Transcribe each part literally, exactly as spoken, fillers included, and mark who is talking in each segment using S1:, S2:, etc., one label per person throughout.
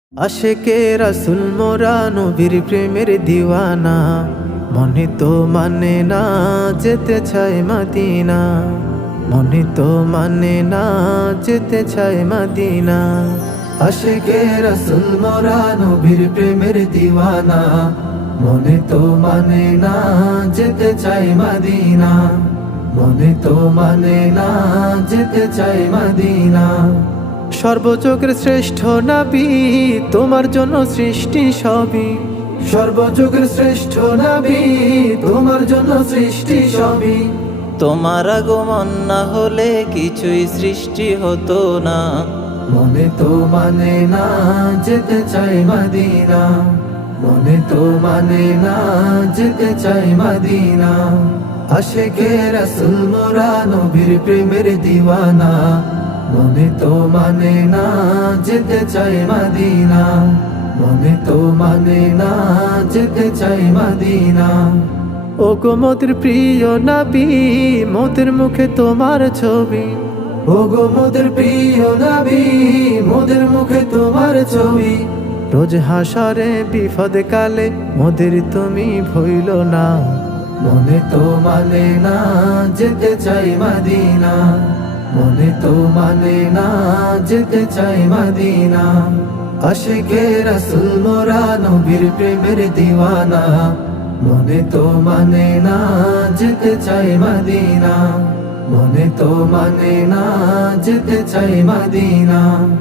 S1: আশেকে রাসূল মোরা নবীর প্রেমের দিওয়ানা, মনে তো মানে না যেতে চায় মদিনা, মনে তো মানে না যেতে চায় মদিনা। আশেকে রাসূল মোরা নবীর প্রেমের দিওয়ানা, মনে তো মানে না যেতে চায় মদিনা, মনে তো মানে না যেতে চায় মদিনা। সর্বযুগের শ্রেষ্ঠ নবী তোমার জন্য সৃষ্টি সবই, সর্বযুগের শ্রেষ্ঠ নবী তোমার জন্য সৃষ্টি সবই।
S2: তোমার আগমন না হলে কিছুই সৃষ্টি হতো না,
S1: মনে তো মানে না যেতে চাই মদিনা, মনে তো মানে না যেতে চাই মদিনা। আশেকে রাসূল মোরা নবীর প্রেমের দিওয়ানা, মনে তো মানে না যেতে চাই মদিনা, মনে তো মানে না যেতে চাই মদিনা। ও গো মোদের প্রিয় নবী, মোদের মুখে তোমার ছবি, ও গো মোদের প্রিয় নবী, মোদের মুখে তোমার ছবি। রোজ হাসরে বিপদ কালে মোদের তুমি ভইল না, মনে তো মানে না যেতে চাই মদিনা, মনে তো মানে না যেতে চাই মদিনা। আশেকে রাসূল মোরা নবীর প্রেমের দিওয়ানা, মনে তো মানে না যেতে চাই মদিনা, মনে তো মানে না যেতে চাই মদিনা।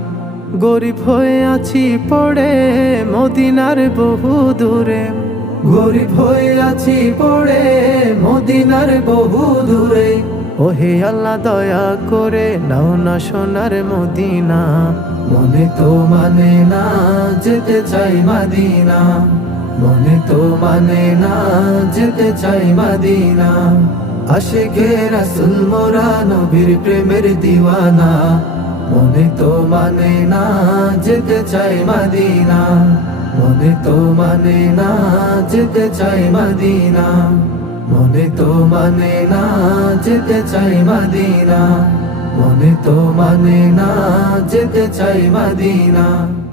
S1: গরিব হয়ে আছি পড়ে মদিনার বহু দূরে, গরিব হয়ে আছি পড়ে মদিনার বহু দূরে। ওহে আল্লাহ দয়া করে নাও না সোনার মদিনা, মনে তো মানে না যেতে চাই মদিনা, মনে তো মানে না যেতে চাই মদিনা। আশেকে রাসূল মোরা নবীর প্রেমের দিওয়ানা, মনে তো মানে না যেতে চাই মদিনা, মনে তো মানে না যেতে চাই মদিনা, মনে তো মানে না যেতে চাই মদিনা, মনে তো মানে না যেতে চাই মদিনা।